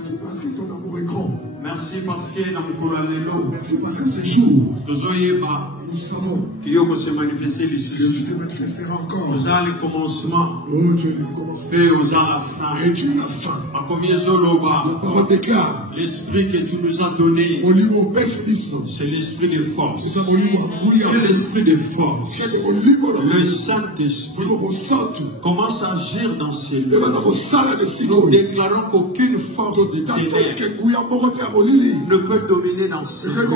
Merci parce que ton amour est grand. Merci parce que merci parce que ce jour, nous savons que tu te manifesteras encore. Nous avons le commencement. Oh Dieu, le commencement. Et nous avons la fin. Et tu es la fin. La parole déclare. L'esprit que tu nous as donné, c'est l'esprit de force. C'est l'esprit de force. Le Saint-Esprit commence à agir dans ces lieux. Nous déclarons qu'aucune force de ténèbres ne peut dominer dans ces lieux.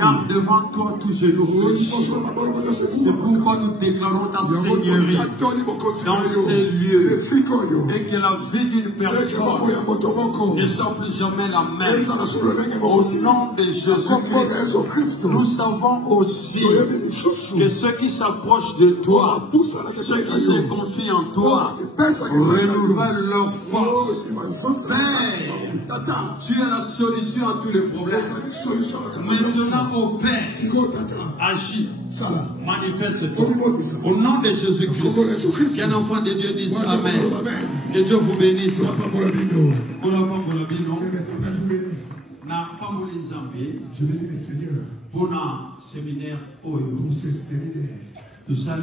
Car devant toi, tout genou fléchit. C'est pourquoi nous déclarons ta seigneurie dans ces lieux. Et que la vie d'une personne ne soit plus jamais la même. Au nom de Jésus-Christ, nous savons aussi que ceux qui s'approchent de toi, ceux qui se confient en toi, renouvellent leur force. Père, tu es la solution à tous les problèmes. Maintenant, au Père, agis, manifeste-toi. Au nom de Jésus-Christ, qu'un enfant de Dieu dise Amen. Que Dieu vous bénisse. Je bénis le Seigneur pour séminaire pour ce séminaire. Tout ça,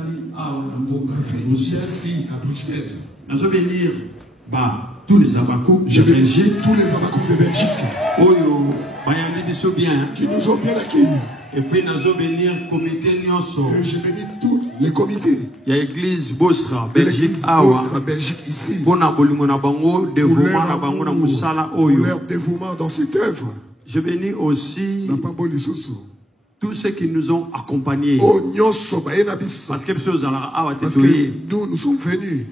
ici à Bruxelles. Je vais bénir tous les abakouks de Belgique. Tous les abakouks de Belgique. Qui nous ont bien accueillis. Et puis nous allons bénir le comité Nyonso. Je bénis tous les comités. Il y a l'église Bosra, Belgique ici. Pour leur dévouement dans cette œuvre. Je bénis aussi tous ceux qui nous ont accompagnés. Parce que nous sommes venus.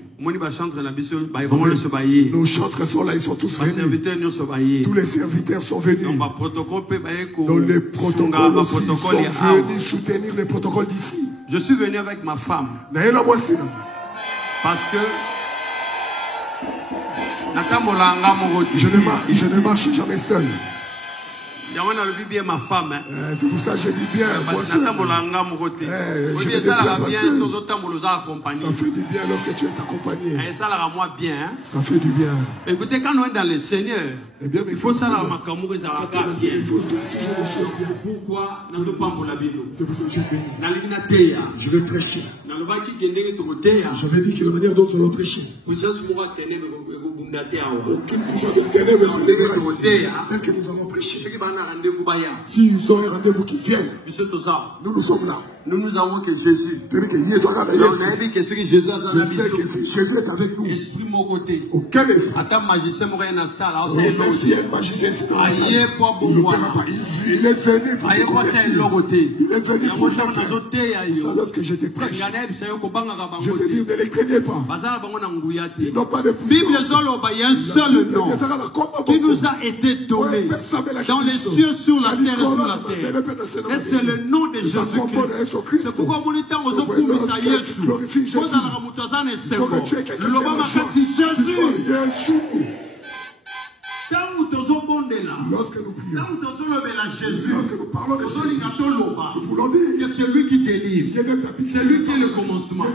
Nos chantres sont là, ils sont tous venus. Tous les serviteurs sont venus. Dans les protocoles aussi sont venus soutenir les protocoles d'ici. Je suis venu avec ma femme. Parce que je ne marche jamais seul. Ma femme. C'est pour ça que je dis bien. Je me déplace ça fait du bien lorsque tu es accompagné. Ça fait du bien. Écoutez, quand on est dans le Seigneur, il faut ça la makamou et ça la bien. Il faut faire toujours les choses bien. Pourquoi c'est pour ça que je bénis. Je vais prêcher. J'avais dit que la manière dont je vais prêcher. Aucune puissance de ténèbres tel que nous avons prêché. S'ils ont un rendez-vous qui viennent, nous sommes là. Nous avons que Jésus. Je sais que si Jésus est avec nous. Esprit mon côté. Aucun esprit. Magicien dans salle. Même si un magicien est dans la salle, il est venu pour se convertir. Il est venu pour le faire. Ça, lorsque je te prêche, je te dis, ne les craignez pas. Ils n'ont pas de puissance. Il y a un seul nom qui nous a été donné dans les cieux, sur la terre et sur la terre. Et c'est le nom de Jésus-Christ. C'est pourquoi mon temps aux hommes ça Jésus. Faut dans la ramutazane c'est bon. L'homme m'a dit Jésus. Lorsque nous prions, lorsque nous parlons de Jésus, nous voulons dire que c'est lui qui délivre, c'est lui qui est le commencement,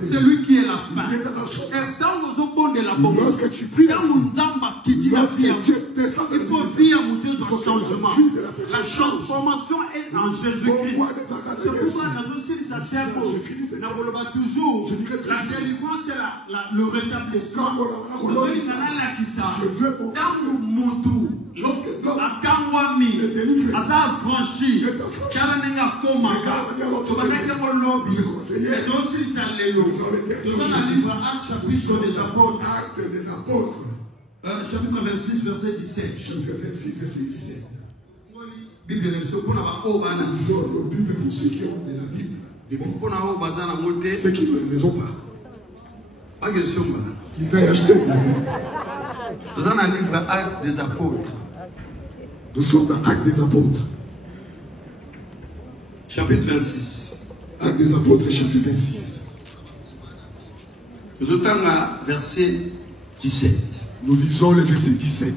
c'est lui qui est la fin. Et dans lorsque tu pries, il faut vivre un changement. La transformation est en Jésus-Christ. C'est pourquoi toujours la délivrance et le rétablissement. Akangwami, asa franchi, karanenga komanga, tobaneke molobi, et aussi ça lélo. Dans le livre Actes chapitre des apôtres, chapitre 26 verset 17. Chapitre 26 verset 17. Bible ne se pona ba obana. Bible pour ceux qui ont de la Bible. Des pona obazana moté. Ceux qui ne les ont pas. Pas question. Ils aient acheté la Bible. Dans le livre Actes des apôtres. Nous sommes dans Actes des apôtres. Chapitre 26. Actes des apôtres, chapitre 26. Nous sommes à verset 17. Nous lisons le verset 17.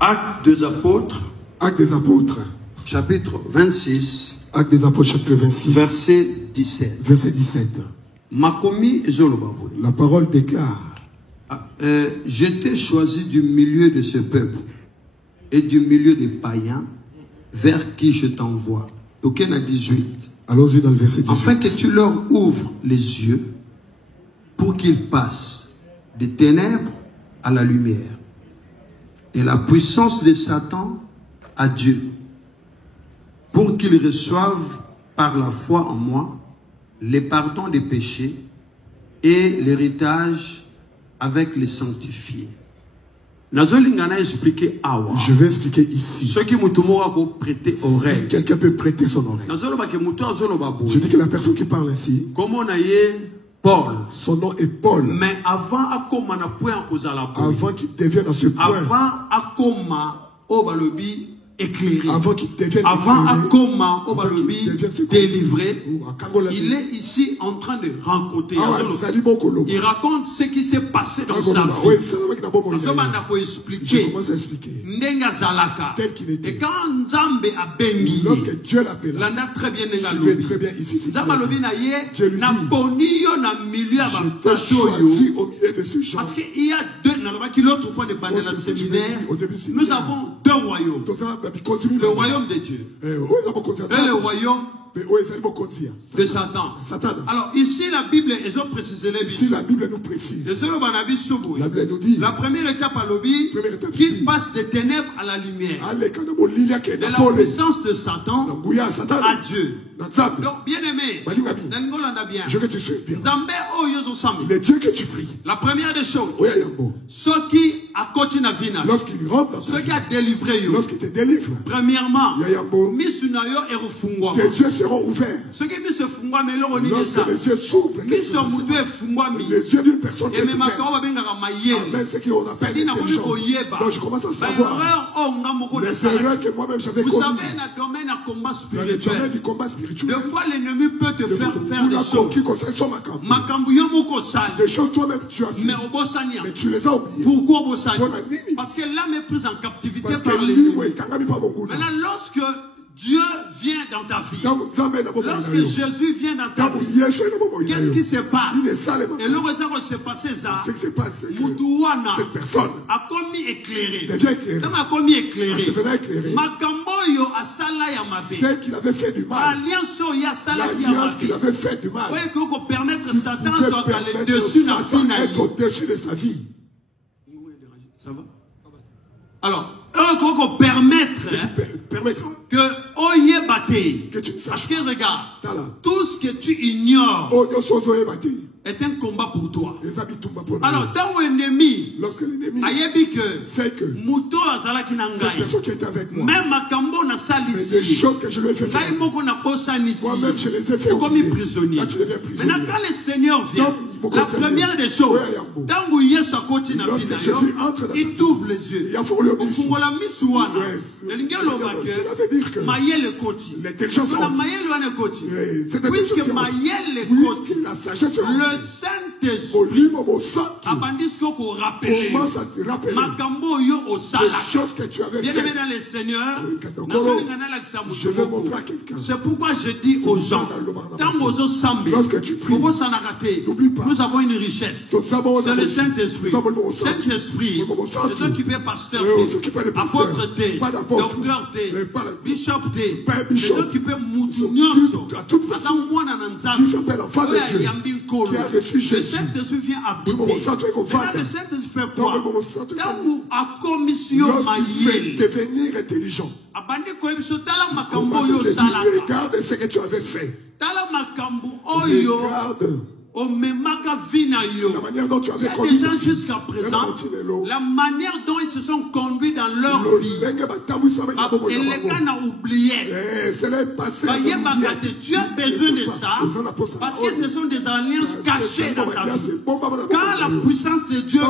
Actes des apôtres. Actes des apôtres. Chapitre 26. Actes des apôtres, chapitre 26. Verset 17. Verset 17. La parole déclare. J'étais choisi du milieu de ce peuple et du milieu des païens vers qui je t'envoie. Aucun à 18. Allons-y dans le verset 18. Afin que tu leur ouvres les yeux pour qu'ils passent des ténèbres à la lumière et la puissance de Satan à Dieu, pour qu'ils reçoivent par la foi en moi les pardons des péchés et l'héritage avec les sanctifiés. Je vais expliquer ici. Si quelqu'un peut prêter son oreille. Je dis que la personne qui parle ainsi, Paul. Son nom est Paul. Mais avant qu'il devienne à ce point, éclairé. Avant qu'il devienne délivré, il est ici en train de rencontrer. Il raconte ce qui s'est passé dans sa vie. Tel qu'il était. Et quand Nzambe a béni, lorsque Dieu l'appelle, l'anda très bien ici. Dieu lui dit, au milieu de ce genre. Parce qu'il y a deux, l'autre fois pendant le séminaire, nous avons deux royaumes. Le royaume de Dieu et le royaume de Satan. Alors ici la Bible nous précise. La Bible nous dit. La première étape à l'objet qu'il passe des ténèbres à la lumière. De la puissance de Satan à Dieu. Donc bien aimé, je que tu suis bien. Le Dieu que tu pries. La première des choses. Ceux qui a continué à vivre. Lorsqu'il rentre. Ceux qui a délivré. Lorsqu'il te délivre. Premièrement. Tes yeux seront ouverts. Lorsque les yeux s'ouvrent. Les yeux d'une personne qui est ouverte. Amen, ce qu'on appelle l'intelligence. Donc je commence à savoir les erreurs que moi-même j'avais commises. Vous savez, dans le domaine du combat spirituel. Des fois l'ennemi peut te faire des choses. Des choses toi-même tu as fait. Mais tu les as oubliées. Pourquoi parce que l'âme est prise en captivité par l'ennemi. Maintenant, lorsque Dieu vient dans ta vie, lorsque Jésus vient dans ta vie, qu'est-ce qui se passe? Et le raison qui se passe, cette personne a commis éclairé. Comme a commis éclairé. C'est qu'il avait fait du mal. L'alliance qu'il avait fait du mal. Permettre Satan d'être au-dessus de sa vie. Ça va? Alors, permettre que tu ne saches. Parce que regarde, tout ce que tu ignores est un combat pour toi. Alors, dans l'ennemi, lorsque l'ennemi sait que cette personne qui est avec moi, même les choses que je lui ai fait moi-même je les ai fait prisonnier. Maintenant, quand le Seigneur vient, La première des choses, lorsque Jésus entre dans il t'ouvre les yeux. cela veut dire que l'intelligence puisque la sagesse, le Saint-Esprit commence à te rappeler les choses que tu avais bien fait. aimé dans le Seigneur, je vais montrer à quelqu'un. c'est pourquoi je dis aux gens, lorsque tu pries, n'oublie pas, nous avons une richesse. C'est le Saint-Esprit. Saint-Esprit, c'est occupé pasteur T, apôtre T, docteur T, bishop T, c'est occupé Mounioso, à toute personne qui s'appelle enfant de Dieu, qui a reçu Jésus. Le Saint-Esprit vient habiter. Maintenant, le Saint-Esprit fait quoi? Lorsque tu veux devenir intelligent, regarde ce que tu avais fait. Regarde la manière dont tu avais conduit. Les gens jusqu'à présent, la manière dont ils se sont conduits dans leur vie, et les gens n'ont oublié. Tu as besoin de ça parce que ce sont des alliances cachées dans ta vie. Quand la puissance de Dieu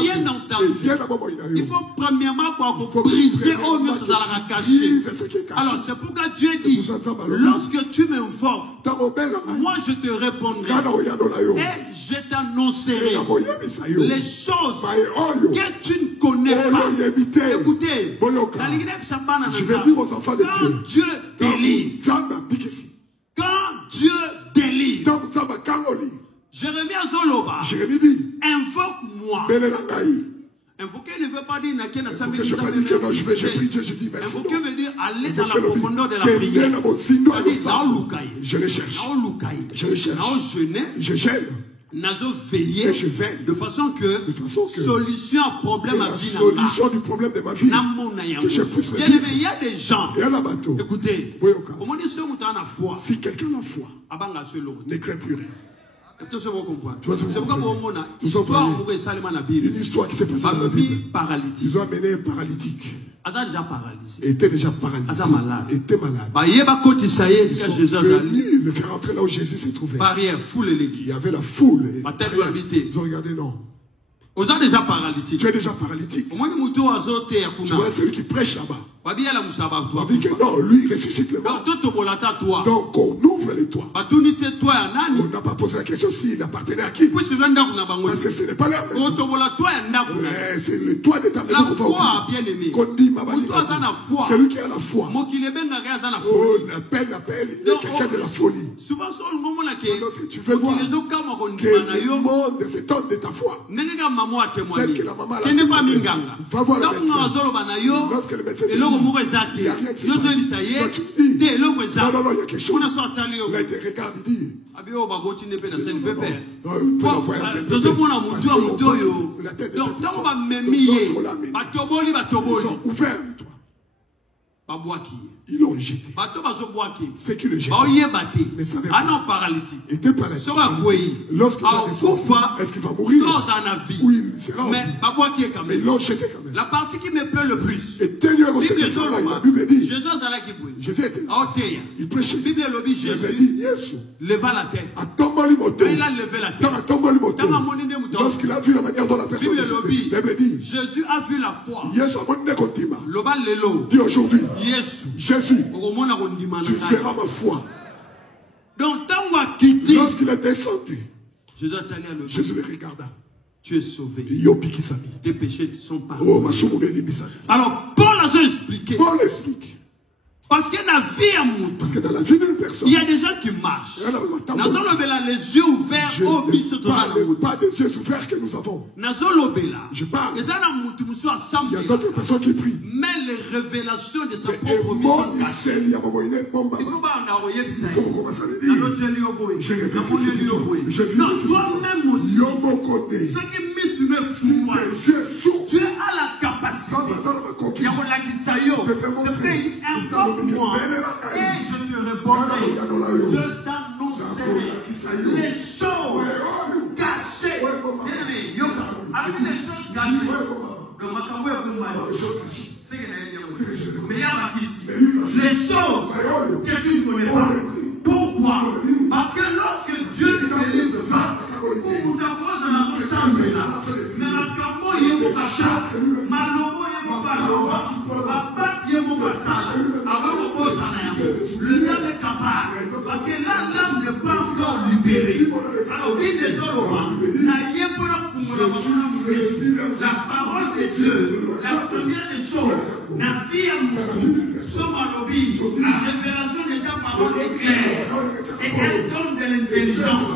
vient dans ta vie, il faut premièrement briser au mieux ce dans la caché. Alors c'est pourquoi Dieu dit, lorsque tu m'informes, moi je te répondrai. Et je t'annoncerai les choses que tu ne connais pas. Écoutez, je vais dire aux enfants de Dieu, quand Dieu délivre, Jérémie dit, invoque-moi. Invoquer ne veut pas dire que non, je prie Dieu, je dis merci. Invoquer veut dire aller dans la profondeur de la prière. Je le cherche. Je le cherche. Je gêne. Et je veille de façon que solution à problème à vie, solution du problème de ma vie, que je puisse le vivre. Il y a des gens, écoutez, si quelqu'un a foi, ne craint plus rien. C'est pourquoi une histoire qui s'est passée dans la Bible. Ils ont amené un paralytique. Il était déjà paralysé. Il était malade. Ils sont venus le faire entrer là où Jésus s'est trouvé. Il y avait la foule. Ils ont regardé, non. Tu es déjà paralytique. Tu es déjà paralytique. Tu vois celui qui prêche là-bas. On dit que non, lui il ressuscite le mort. Donc on ouvre les toits. On n'a pas posé la question s'il appartenait à qui. Parce que ce n'est pas leur maison. C'est le toit de ta maison qu'on va ouvrir. Qu'on dit, celui qui a la foi. On appelle, il est quelqu'un de la folie. Lorsque tu veux voir que le monde s'étonne de ta foi. Tel que la maman l'a dit. Va voir le médecin. Lorsque le médecin dit, il n'y a rien qui se passe. Tu dis, non, il y a quelque chose. Là, il te regarde, il dit, la tête de cette personne. Ils ont ouvert le toit. Ils l'ont jeté. C'est qui le jette. Mais ça n'est pas. Il était paralytique. Lorsqu'il va descendre, est-ce qu'il va mourir? Oui, il sera en vie. Mais ils l'ont jeté quand même. La partie qui me plaît le plus. Et la Bible dit, Jésus était là. Il prêchait. Il avait dit, Jésus leva la tête. Quand il a levé la tête, lorsqu'il a vu la manière dont la personne dit, Jésus a vu la foi. Dis aujourd'hui, Jésus, tu feras ma foi. Donc, lorsqu'il est descendu, Jésus le regarda. Tu es sauvé. Tes péchés sont pardonnés. Alors, Paul a expliqué. Paul explique. Parce que dans la vie d'une personne, il y a des gens qui marchent. Les yeux ouverts. Je ne parle pas des yeux ouverts que nous avons. Je parle. Il y a d'autres personnes qui prient. Mais les révélations de sa propre vie sont cachées. Il faut pas en envoyer. Toi-même aussi, ce qui met sur le fou, tu es à la capacité. C'est vrai, moi, et je te répondrai, je t'annoncerai les choses cachées. Avec les choses cachées, les choses que tu ne connais pas. Pourquoi? Parce que lorsque Dieu te délivre ça, libéré. Alors, la parole de Dieu, la première des choses, la révélation de ta parole est claire et elle donne de l'intelligence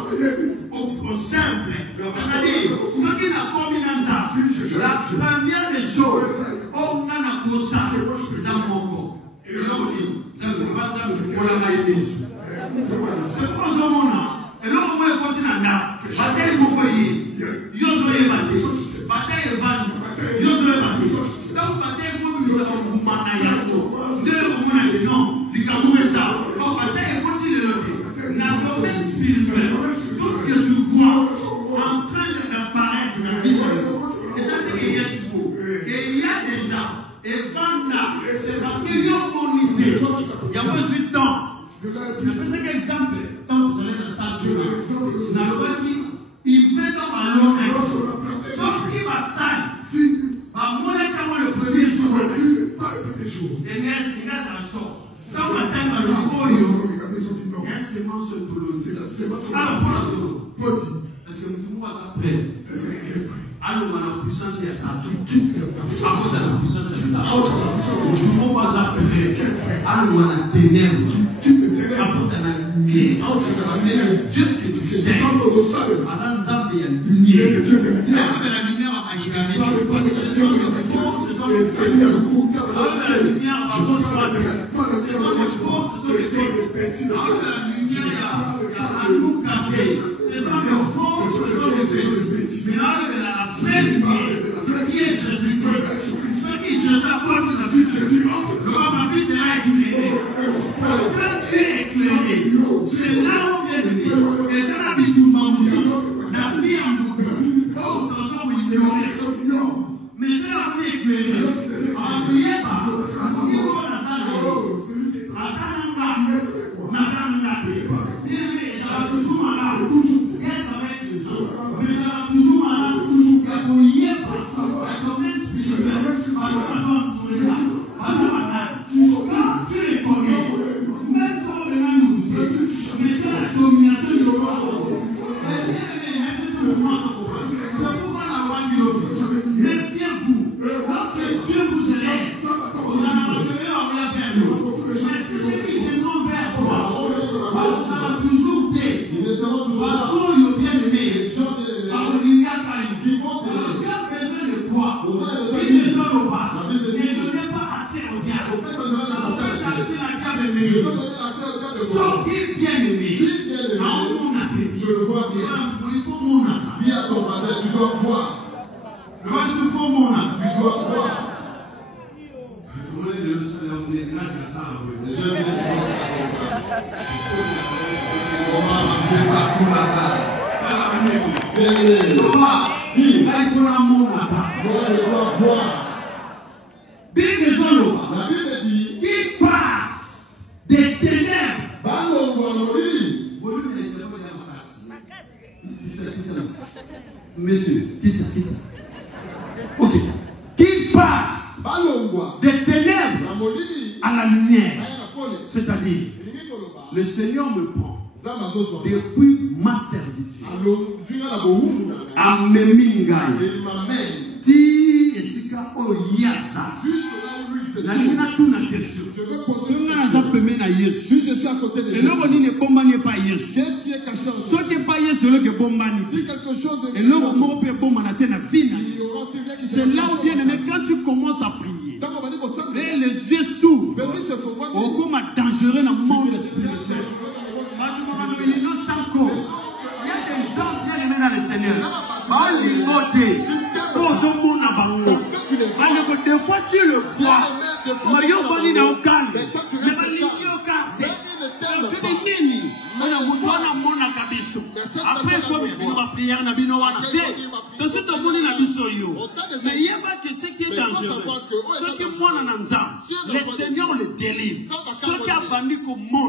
au simple. C'est-à-dire, ce qui n'a commis dans ça, la première des choses, on a la cosa, c'est un mot. Et là aussi, ça ne veut pas dire que vous la maïs. C'est pas ce moment-là. Et là, on va continuer à dire, bataille, vous voyez, yo zoé bataille, bataille, van, yo zoé bataille. Donc, bataille, vous nous avons manayato. Non, les camous est là. Quand bataille, continue de l'autre. Dans le domaine spirituel, tout ce que tu vois en train d'apparaître dans la vie, et ça fait qu'il y a ce mot. Et il y a déjà, et Vanda, c'est parce qu'il y a monité. Il y a besoin de temps. Je vais faire un exemple. Tant que vous allez dans sa Dieu, dans le roi qui, il fait dans ma longue. Sauf qu'il va salle. Va monter comme le premier jour. Et il y a un sort. Ça va atteindre le polio. Il y a une sémence de l'eau. Alors, Paul dit, est-ce que nous pouvons après? Alors, la puissance est à ça. Après, la puissance est à ça. Nous pouvons pas après. Alors, la ténèbre. Après, la lumière. Dieu que tu sais. Après, il y a une lumière. Après, la lumière va agir. Ce sont les faux, ce sont les faits. Après, la lumière va construire. Ce sont les faux, ce sont les faits. Après, la lumière, il y a un nous capé. Ce sont les faux, ce sont les faits. Mais là, il y a la vraie lumière qui est Jésus-Christ. Ceux qui cherchent à voir de la vie de Jésus, le roi ma vie sera éclairé. Quand tu es éclairé, c'est là où vient le nez. Et dans la vie du monde, la vie en nous. Mais c'est la vie éclairée. On ne priait pas. Monsieur, quitte ça. Ok. Qui passe des ténèbres à la lumière. C'est-à-dire, le Seigneur me prend depuis ma servitude à Memingai. Ti esika oyasa. La lumière tout na question. Si je suis à côté de Jésus, qu'est-ce qui est caché en moi? Si quelque chose est c'est là où bien aimé, quand tu commences à prier, et les yeux s'ouvrent, au comme dangereux dans le monde spirituel. Il y a des gens bien aimés dans le Seigneur. Des fois tu le vois, mais il y a au calme. Après, comme il va prier, mais il n'y a pas que ce qui est dangereux. Ce qui est moi, le Seigneur le délivre. Ce qui a bandit comme moi,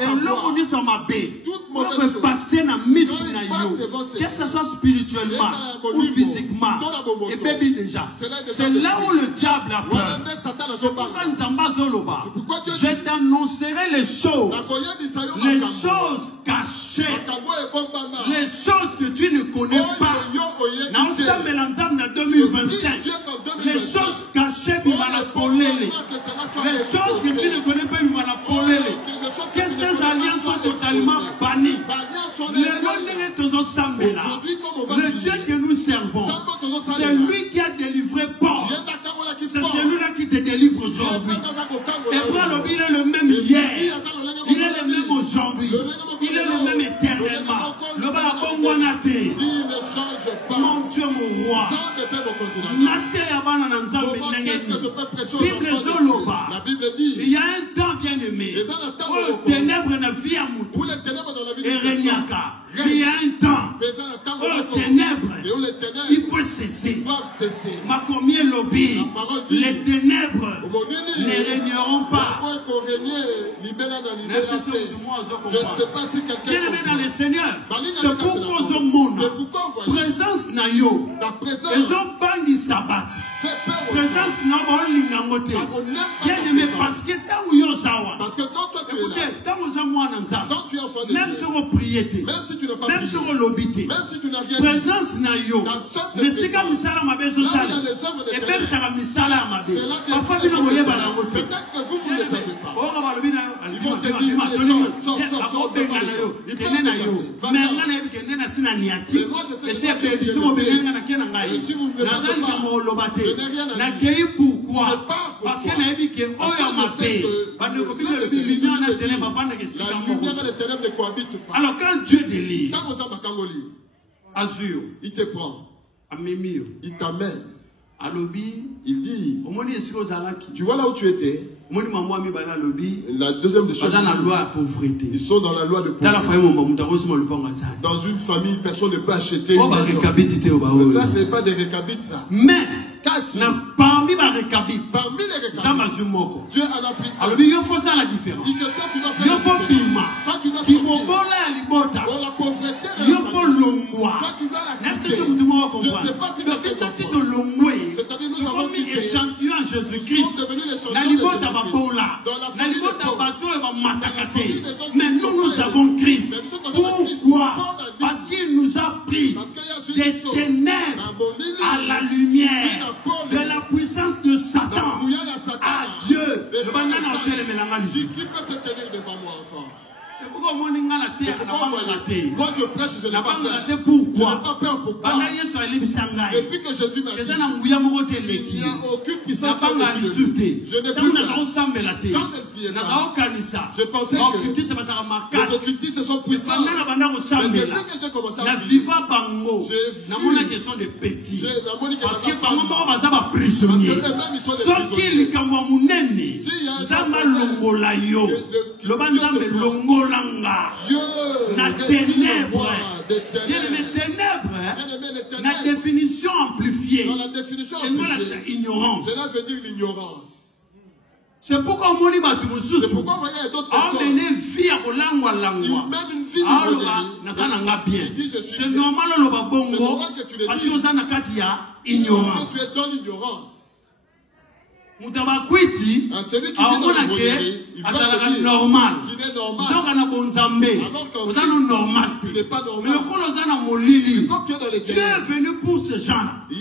et l'homme on est sur ma baie. mauvaises choses, que ce soit spirituellement ou physiquement, et baby déjà, c'est là où le diable a peur. Je t'annoncerai les choses cachées, les choses que tu ne connais pas. Dans 2025, les choses cachées, les choses que tu ne connais pas, que ces alliances sont totalement bannies. Le Dieu que nous servons, c'est lui qui a délivré Paul. C'est celui-là qui te délivre aujourd'hui. Et il est le même hier, il est le même aujourd'hui, il est le même éternellement. Le mon Dieu, mon roi. La Bible dit, il y a un temps bien aimé où les ténèbres ne viennent à Moutou et Renyaka. Il y a un temps où les ténèbres, il faut cesser. Ma combien lobby, les ténèbres ne régneront pas. Je ne sais pas si quelqu'un bien aimé dans le Seigneur, c'est pourquoi au monde, présence nayo, ils ont banni sabbat. Présence n'a pas lingamoté. Bien aimé parce que tant où yo sawa. Parce que quand toi tu es là, même sur vos priétés, même sur vos lobité, présence nayo. Mais c'est comme ça la mabe so sala. Et même ça la misala mabe. Parfois tu ne voulais pas la moto. Peut-être que vous ne le savez pas. Oh ba lobi na. Pourquoi? Parce qu'il a dit que alors quand Dieu délire, Azur, il te prend, il t'amène, il dit, tu vois là où tu étais. La deuxième des choses, ils sont dans la loi de pauvreté. Dans une famille, personne ne peut acheter une maison. Ça, ce n'est pas des récabites, ça. Mais parmi les récabites, Dieu en a pris. Alors, il faut ça la différence. Il faut pima. Il faut la pauvreté. Il faut l'ombois. Je ne sais pas si c'est un échantillon à Jésus-Christ. Mais nous avons Christ. Pourquoi? Parce qu'il nous a pris des ténèbres à la lumière, de la puissance de Satan à Dieu. Qui peut se tenir devant moi encore? C'est pourquoi moi je prêche, je n'ai pas peur. Pourquoi? Je n'ai pas peur. Pourquoi? Depuis que Jésus m'a dit, il n'y a aucune puissance. Je n'ai plus peur. Quand je priais là, je pensais que les occultistes se sont puissants. Mais depuis que j'ai commencé à prier, j'ai vu la question de petits. Parce que par moment, on va prisonnier. Sauf qu'il y a la ténèbre, la définition amplifiée, et non la ignorance. Cela veut dire l'ignorance. C'est pourquoi on dit que c'est pourquoi vous voyez d'autres personnes. Ils mènent une vie à c'est normal que tu le dises. Parce que ignorance. Tu es dans l'ignorance. Mutabakwiti, celui qui vit dans le normal. Il est normal. Il n'est pas normal. Mais tu es venu pour ce genre. Il est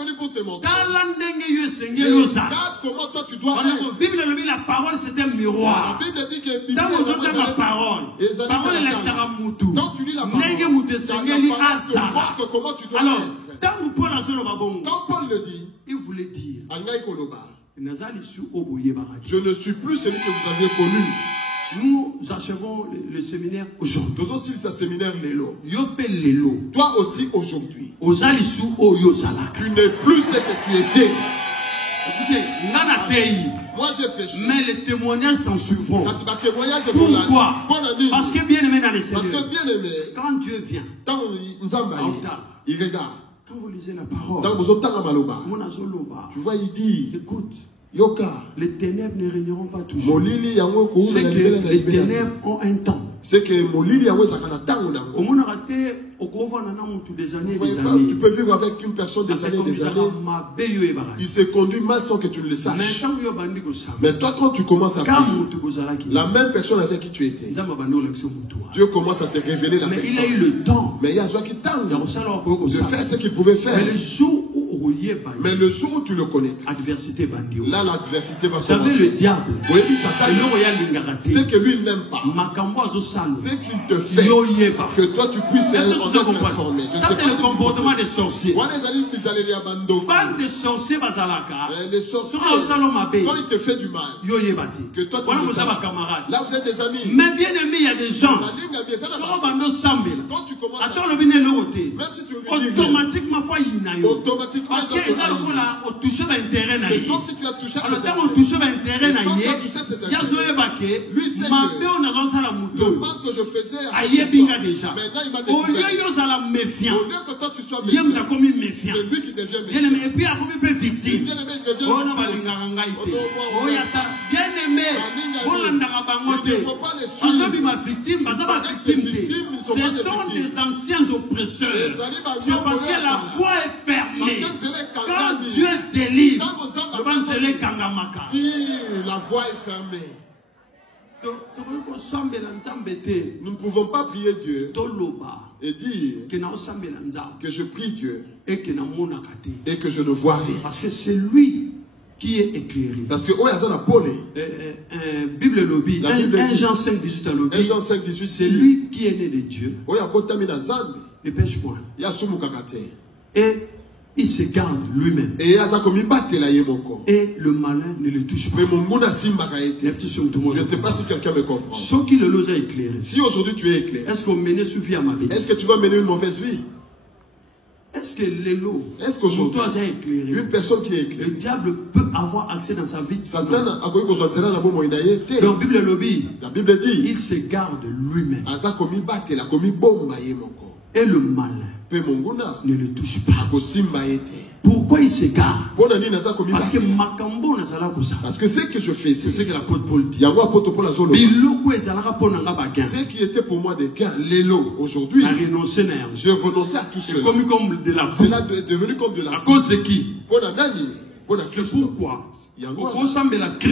venu pour te montrer. Comment toi tu dois être. La parole c'est un miroir. La Bible dit que la parole est la quand tu lis la parole, comment tu dois être. Quand Paul le dit, il voulait dire, je ne suis plus celui que vous aviez connu. Nous achevons le séminaire aujourd'hui. Toi aussi aujourd'hui. Tu n'es plus ce que tu étais. Écoutez, moi j'ai prêché. Mais les témoignages s'en suivront. Pourquoi? Parce que bien aimé dans les Seigneurs. Quand Dieu vient, il regarde. Quand vous lisez la parole, tu vois, il dit, écoute, Les ténèbres ne régneront pas toujours. C'est que les ténèbres ont un temps. C'est que tu peux vivre avec une personne des années et des années. Il se conduit mal sans que tu ne le saches. Mais toi, quand tu commences à prier, la même personne avec qui tu étais, Dieu commence à te révéler la personne. Mais il a eu le temps. Mais il y a qui tente de faire ce qu'il pouvait faire. Mais le jour où tu le connais, là l'adversité va commencer. Vous savez, le diable, oui, c'est que lui n'aime pas. C'est qu'il te fait que toi tu puisses être transformé. Ça c'est le comportement des sorciers. Bande de sorciers, les sorciers, quand il te fait du mal, que toi tu le saches. Là vous êtes des amis. Mais bien aimé, il y a des gens. Quand tu commences à... Même si tu automatiquement, automatiquement, parce que c'est comme si tu as touché à ses lui sait que le mal que je faisais à maintenant il m'a dit au lieu que toi tu sois méfiant, c'est lui qui devient méfiant. Et puis il peut victime. Bien aimé, il ne faut pas les suivre. Ce sont des anciens oppresseurs. C'est parce que la voie est fermée. Quand Dieu délivre, la voie est fermée. Nous ne pouvons pas prier Dieu et dire que je prie Dieu et que je ne vois rien. Parce que c'est lui qui est éclairé. Parce que Bible lobby, 1 Jean 5, 18 c'est lui qui est né de Dieu. Ne pêche point. Et il se garde lui-même. Et le malin ne le touche pas. Je ne sais pas si quelqu'un me comprend. Ce qui le lot est éclairé. Si aujourd'hui tu es éclairé, est-ce qu'on mène sous vie à ma vie? Est-ce que tu vas mener une mauvaise vie? Est-ce que les lots, est-ce qu'aujourd'hui, une personne qui est éclairée, le diable peut avoir accès dans sa vie? Donc, la Bible dit, il se garde lui-même. Et le malin ne le touche pas. Pourquoi il se garde? Parce que parce que ce que je fais, c'est ce que l'apôtre Paul dit. Ce qui était pour moi des gains, aujourd'hui, j'ai renoncé à tout cela. Cela est devenu comme de la à cause de qui? C'est pourquoi tu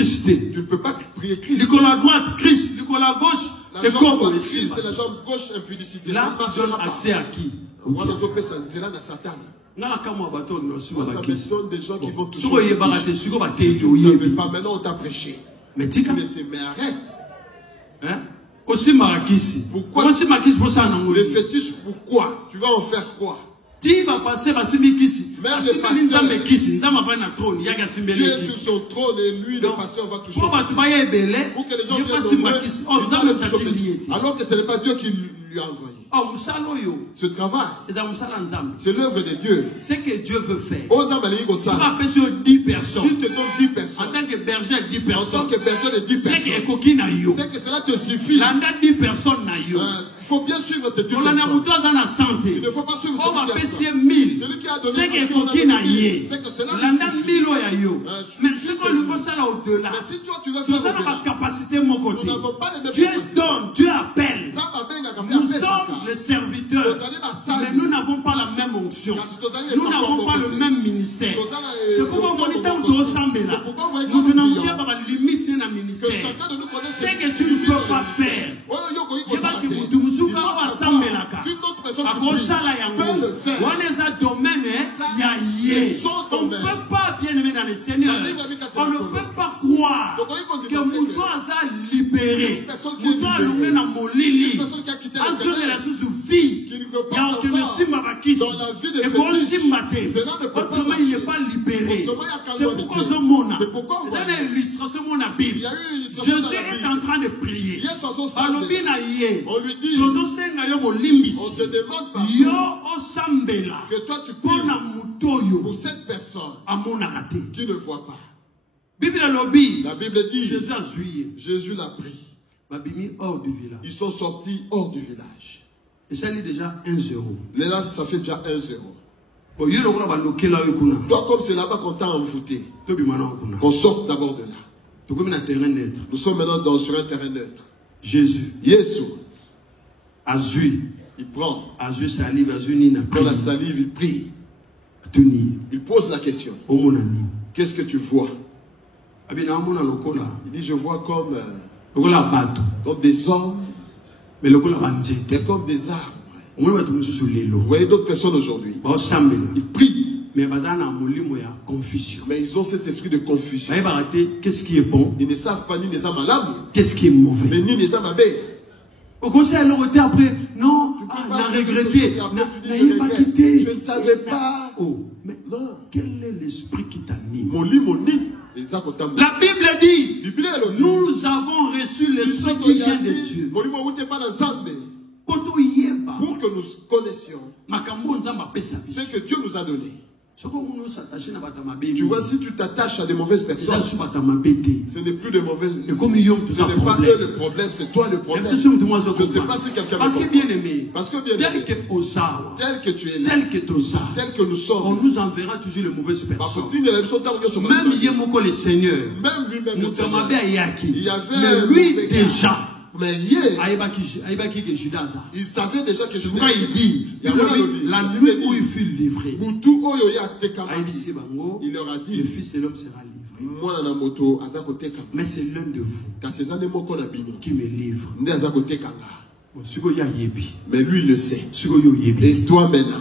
ne peux pas prier Christ. Nicolas droite, Christ, Nicolas gauche. La jambe droite, Christ, c'est la jambe gauche, impudicité. Là, tu donnes accès à qui? Ça personne des gens qui vont toucher. Vous ne savez pas, maintenant on t'a prêché. Mais arrête. Hein? Aussi Marakisi. Pourquoi? Les fétiches, pourquoi? Tu vas en faire quoi? Même le pasteur, Dieu est sur son trône et lui, le pasteur, va toujours. Pour que les gens viennent alors que ce n'est pas Dieu qui lui a envoyé. Ce travail, c'est l'œuvre de Dieu. Ce que Dieu veut faire. Tu vas 10 personnes. Si tu te donnes 10 personnes. En tant que berger de 10 personnes. En tant que berger de 10 personnes. C'est que cela te suffit. 10 personnes. Il faut bien suivre tes 10 personnes. Il ne faut pas suivre celui qui a donné. C'est que cela mais ce qu'on nous pose là au-delà. Mais si toi tu veux faire la capacité de mon côté. Dieu donne, Dieu appelle. Nous sommes les serviteurs, mais nous n'avons pas la même onction. Nous n'avons pas le même ministère. C'est pourquoi on dit tant de ressemble là. Nous n'avons pas la limite de notre ministère. C'est que tu ne peux pas faire. On ne peut pas, bien aimé dans le Seigneur, on ne peut pas croire que Mouto a libéré, Mouto a loué dans mon lili, en zone de la sous-vie, il y a aucun Simbabakis, et qu'on Simbate, autrement il n'est pas libéré. C'est pourquoi ce monde, c'est une illustration de la Bible. Jésus est en train de prier. On lui dit, on te demande pas que toi tu pries pour cette personne qui ne voit pas. La Bible dit, Jésus l'a pris. Ils sont sortis hors du village. Et ça est déjà 1-0. Là, ça fait déjà 1-0. Toi, comme c'est là-bas qu'on t'a envoûté, qu'on sorte d'abord de là. Nous sommes maintenant sur un terrain neutre. Jésus. Il prend. Dans la salive, il prie. Il pose la question. Qu'est-ce que tu vois? Il dit, je vois comme des hommes, mais comme des arbres. Vous voyez d'autres personnes aujourd'hui. Ils prient. Mais ils ont cet esprit de confusion. Qu'est-ce qui est bon? Ils ne savent pas ni les âmes malades. Qu'est-ce qui est mauvais? Mais ni les âmes abeilles. Au conseil, alors après, non, on a regretté, je ne savais pas. Oh, mais non, quel est l'esprit qui t'anime? La Bible dit, nous avons reçu l'esprit qui vient de Dieu. Pour que nous connaissions ce que Dieu nous a donné. Tu vois, si tu t'attaches à des mauvaises personnes, ce n'est plus de mauvaises. Ce n'est pas eux le problème, c'est toi le problème. Je ne sais pas si quelqu'un parce que bien aimé, tel que tu es là, tel que nous sommes, on nous enverra toujours les mauvaises personnes. Même le Seigneur, même lui-même le Seigneur, il y avait lui déjà. Mais il savait déjà que Judas, il dit, la nuit où il fut livré, il leur a dit, le Fils de l'homme sera livré. Mais c'est l'un de vous qui me livre. Mais lui il le sait. Et toi maintenant,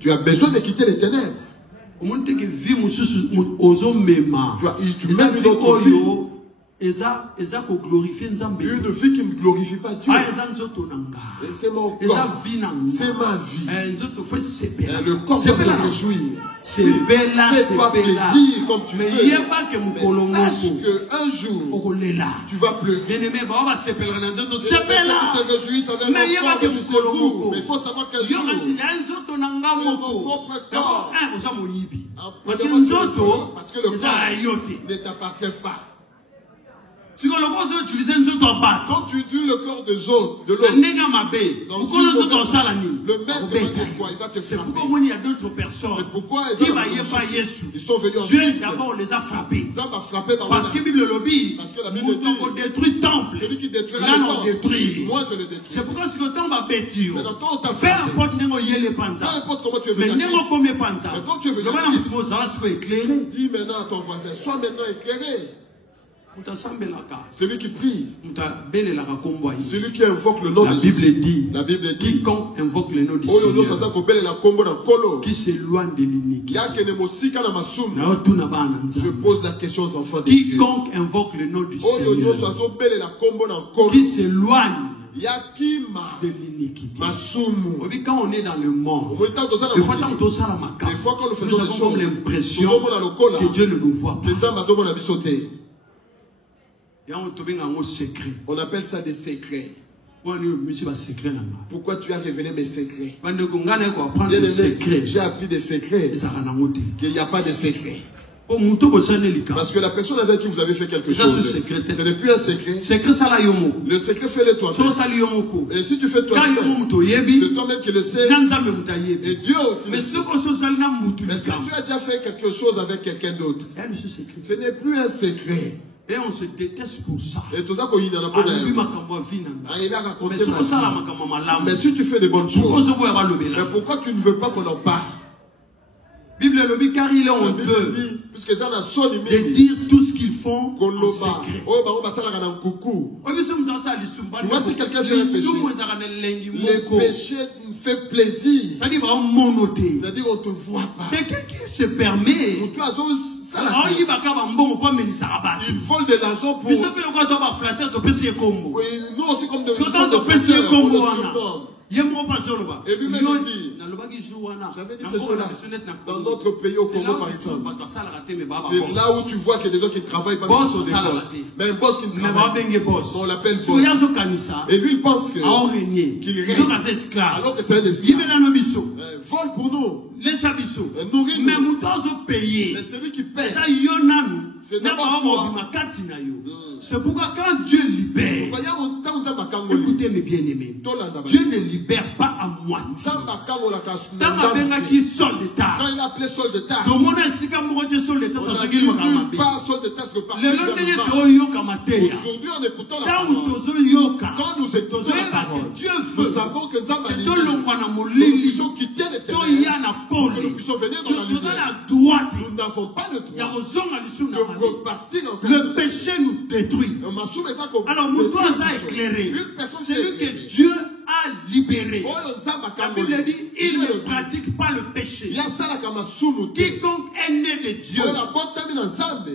tu as besoin de quitter les ténèbres. Tu mènes une autre vie. Une vie qui ne glorifie pas Dieu. C'est mon corps. C'est ma vie. Le corps doit se réjouir. Fais-toi plaisir comme tu veux. Mais sache qu'un jour, tu vas pleurer. Mais il faut savoir qu'un jour, c'est ton propre corps. Parce que le corps ne t'appartient pas. Quand tu utilises le corps des autres, de l'autre, le maître il va te frapper. Il y a d'autres personnes. C'est pourquoi ils sont venus en Dieu d'abord les a frappés. Parce que la Bible dit, détruit temple. Celui qui détruira le temple, moi je le détruis. C'est pourquoi si le temple a bêti, peu importe comment tu es venu, mais quand tu es venu, dis maintenant à ton voisin, sois maintenant éclairé. Celui qui prie, celui qui invoque le nom de Jésus. La Bible dit, quiconque invoque le nom du Seigneur, qui s'éloigne de l'iniquité. Je pose la question aux enfants de Dieu. Quiconque invoque le nom du Seigneur, qui s'éloigne de l'iniquité. Quand on est dans le monde, des fois quand nous avons l'impression que Dieu ne nous voit pas. On appelle ça des secrets. Pourquoi tu as révélé mes secrets? J'ai appris des secrets. Qu'il n'y a pas de secrets. Parce que la personne avec qui vous avez fait quelque chose, ce n'est plus un secret. Le secret, fais-le toi-même. Et si tu fais toi-même, c'est toi-même qui le sais. Et Dieu aussi. Mais si tu as déjà fait quelque chose avec quelqu'un d'autre, ce n'est plus un secret. Et on se déteste pour ça. Et tout ça qu'il y en a pas il a raconté mais si tu fais des bonnes choses, mais pourquoi tu ne veux pas qu'on en parle? Bible le dit car il est honteux de dire tout ce qu'ils font en secret. Tu vois, si quelqu'un fait un péché, le péché fait plaisir. C'est-à-dire on ne te voit pas. Quelqu'un qui se permet, il vole de l'argent pour... Oui, nous aussi comme et lui-même dit, j'avais dit ce jour-là, dans notre pays au Congo par exemple, c'est là où tu vois qu'il y a des gens qui ne travaillent pas, mais qui sont des boss. Mais un boss qui ne travaille pas, on l'appelle boss. Et lui il pense qu'il règne, alors que c'est un esclave. Vole pour nous, nourrit nous. Mais celui qui paie, c'est d'abord toi. C'est pourquoi quand Dieu libère, écoutez mes bien-aimés, Dieu ne libère pas à moitié. moitié. Qui sol de tasse. Quand il a appelé sol de tasse. On a vu pas sol de tasse repartir. Aujourd'hui en écoutant la parole. Quand nous écoutons la parole. Nous savons que Nzamba est nous puissions quitter l'éternel. Nous puissions venir dans la lumière. Nous n'avons pas le droit de repartir encore. Le péché nous détruit. Alors, Moutoua a éclairé. Celui que Dieu a libéré. La Bible dit, il ne pratique pas le péché. Quiconque est né de Dieu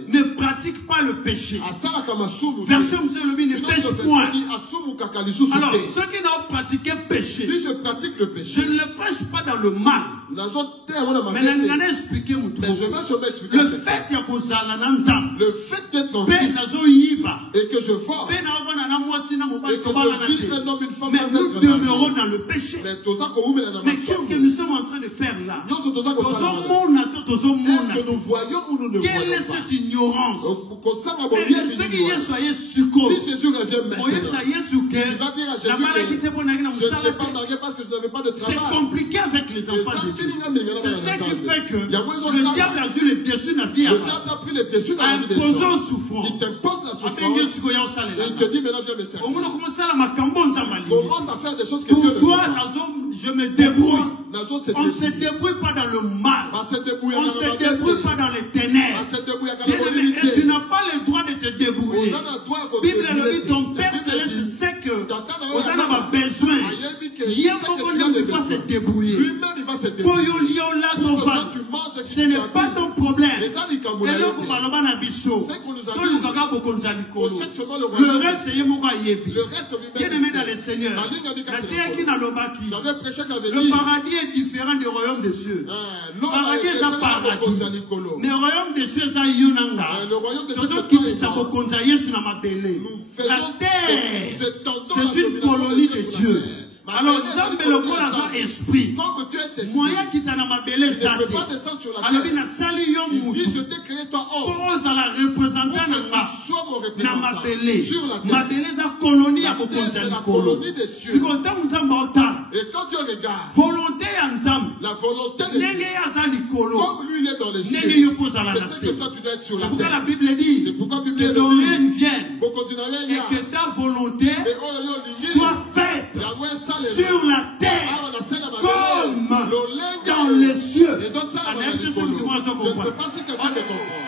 ne pratique pas le péché. Verset ne pêche point. Alors, ceux qui n'ont pratiqué péché, si je pratique le péché, je ne le prêche pas dans le mal. Mais je vais expliquer le fait d'être en Christ et que je vole et que je vis un homme, une femme, mais nous demeurons dans le péché. Mais qu'est-ce que nous sommes en train de faire là? Est-ce que nous voyons ou nous ne voyons pas? Quelle est cette ignorance? Si Jésus revient maintenant, il va dire à Jésus que je n'ai pas marié parce que je n'avais pas de travail. C'est compliqué avec les enfants de Dieu. C'est ce qui fait que le diable a vu le dessus de la vie. Le diable a pris le dessus de la vie des gens. Il t'impose la souffrance. Et il te dit maintenant viens me servir. Commence à faire des choses que Dieu ne veut pas. Je me débrouille. On ne se débrouille pas dans le mal. On ne se débrouille pas dans les ténèbres. Et tu n'as pas le droit de te débrouiller. Bible le dit, ton Père Céleste sait que on en a besoin. Il y a beaucoup de gens qui vont se débrouiller. Ce n'est pas ton problème. Le reste, c'est Yemoka Yebi. Bien-aimé dans le Seigneur. Le paradis est différent du royaume des cieux. Le paradis est un paradis. Mais le royaume des cieux, c'est Yonanga. La terre, c'est une colonie de Dieu. Alors, Nzambe le corps a esprit. Moyen qui t'a mabélé ça. Alors, il a sali yon moutou. Pose à la représentante na mabélé. Mabélé sa colonie à Bokonzali Kolo. Si on t'a Nzambe autant. Et quand tu regardes, volonté à Nzambe. La volonté de Dieu. Comme lui il est dans les cieux. C'est ce que toi tu dois être sur la terre. C'est pourquoi la Bible dit que ton règne vienne et que ta volonté soit faite sur la terre comme dans les cieux. Je ne sais pas si quelqu'un me comprend.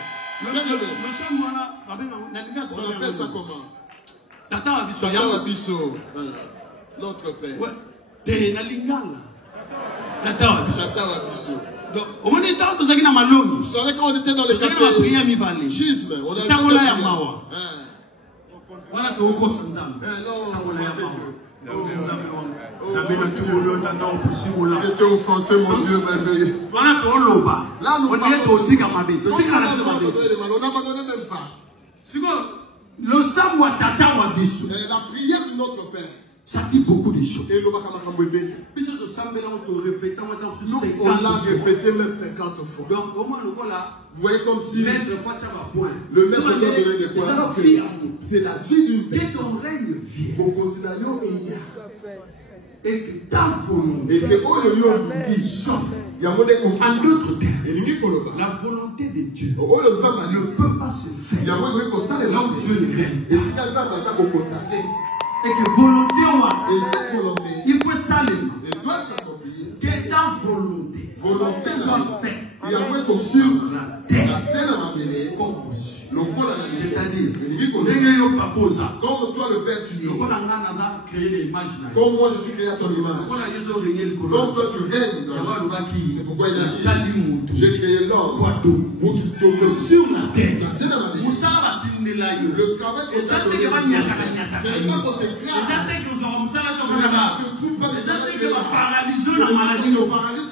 On appelle ça comment? Tata Wabiso. Notre Père. Tata Wabiso. Donc, vous savez quand on était dans les quartiers schisme, on a j'étais offensé, mon Dieu merveilleux. Là, nous parlons. On n'abandonnait même pas. La prière de notre Père. Ça dit beaucoup de choses. Et on l'a répété même 50 fois. Donc, au moins, vous voyez comme si le maître lui a donné des points. C'est la vie d'une personne. Et que ta volonté sauf en d'autres termes, la volonté de Dieu ne peut pas se faire. Donc Dieu règne. Et que volonté, il faut salement que ta volonté soit faite sur la terre comme au ciel. C'est-à-dire, comme toi le Père qui est, comme moi je suis créé à ton image, comme toi tu règnes, c'est pourquoi il a dit, j'ai créé l'homme sur la terre. Le travail que tu as donné, c'est pas qu'on t'écrase.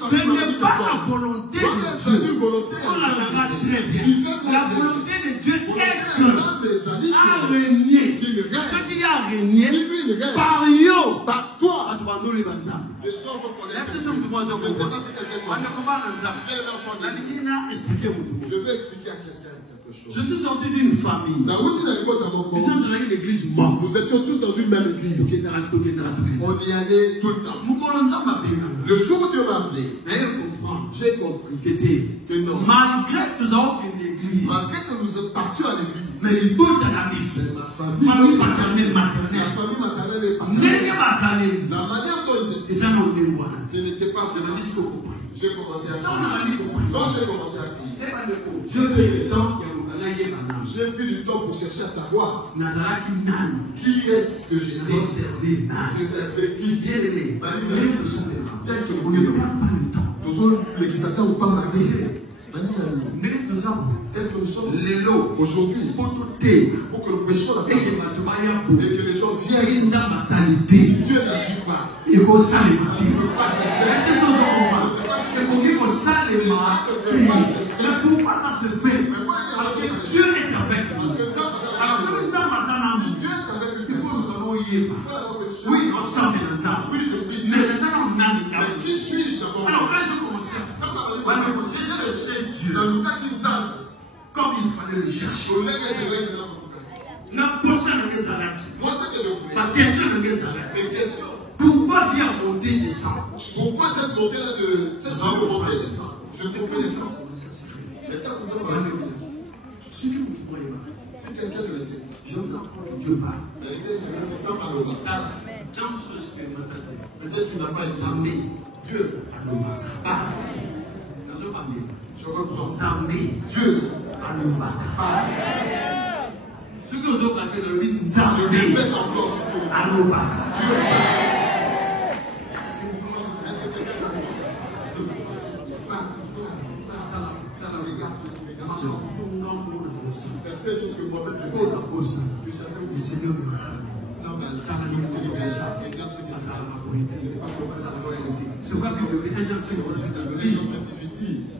Ce n'est pas la volonté de Dieu. La volonté de Dieu est que a régné. Ce qui a régné par yo, par toi. Les gens sont connectés. Je ne sais pas si quelqu'un comprend. Je vais expliquer à quelqu'un. Je suis sorti d'une famille. Ils sont dans une église morte. Nous étions tous dans une même église. On y allait tout le temps. Le jour où Dieu m'a appelé, j'ai compris que non. Malgré que nous avons une église, malgré que nous partions à l'église, mais il doit être la famille paternelle, maternelle. La famille maternelle et paternelle. La manière dont ils étaient, ce n'était pas ce. J'ai commencé à prier. Quand j'ai commencé à prier, j'ai pris du temps pour chercher à savoir qui est-ce que j'étais. Je servais qui. Tel que vous ne parlez pas du temps. Nous sommes législateurs ou pas matin. Tel que nous sommes aujourd'hui, pour que nous prêchions la parole et que les gens viennent. Dieu n'agit pas. Il faut ça les mais pourquoi ça se fait? Parce que Dieu est avec nous. Alors, si nous sommes à il faut nous donner. Oui, on sent des gens. Mais les gens ont nani. Mais qui suis-je d'abord? Alors, quand je commençais, j'ai cherché Dieu. Comme il fallait le chercher. N'importe quel arrêt. Ma question ne arrête. Pourquoi vient monter et descendre? Pourquoi cette montée-là de cette montée et descendre? Je comprends les gens. Si quelqu'un le sait, je vous apprends que Dieu parle. Peut-être tu n'as pas examiné. Dieu parle. Je reprends. Dieu parle. Ce que vous avez appelé le lui, je répète encore. Dieu parle. Certaines choses que moi-même je fais, le Seigneur me ramène. C'est quoi que le message dans le livre?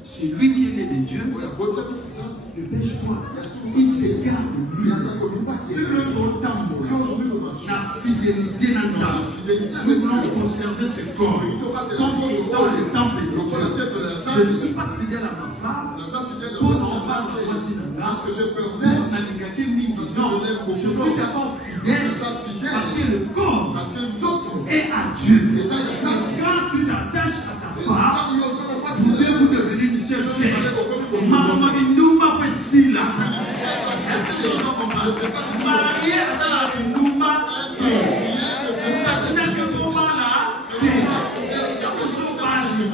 C'est lui qui est né de Dieu. Ne pêche point. Il s'égare de lui. C'est le bon temps. La fidélité dans le nous voulons conserver ce corps comme étant le temple de Dieu. Je ne suis pas fidèle à ma femme. Pose en bas de moi si parce que j'ai peur d'elle. Non, je suis d'abord fidèle parce que le corps